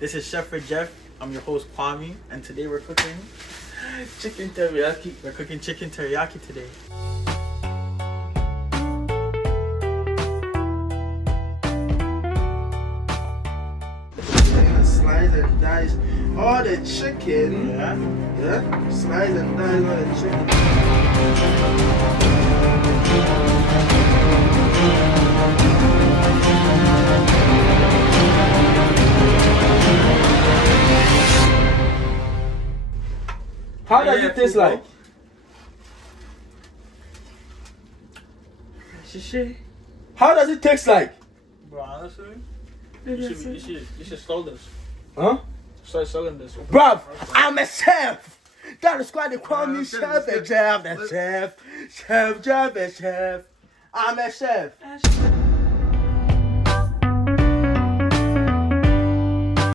This is Chef for Jeff. I'm your host Kwame, and today we're cooking chicken teriyaki. We're cooking chicken teriyaki today. We're gonna slice and dice all the chicken. Yeah. Slice and dice all the chicken. How does it taste like? Shishi. How does it taste like? Bro, honestly, you should sell this. Huh? Start selling this. Bruv, I'm a chef. That is why they call me Chef and Jeff. The chef. Chef, Jeff, and chef. I'm a chef.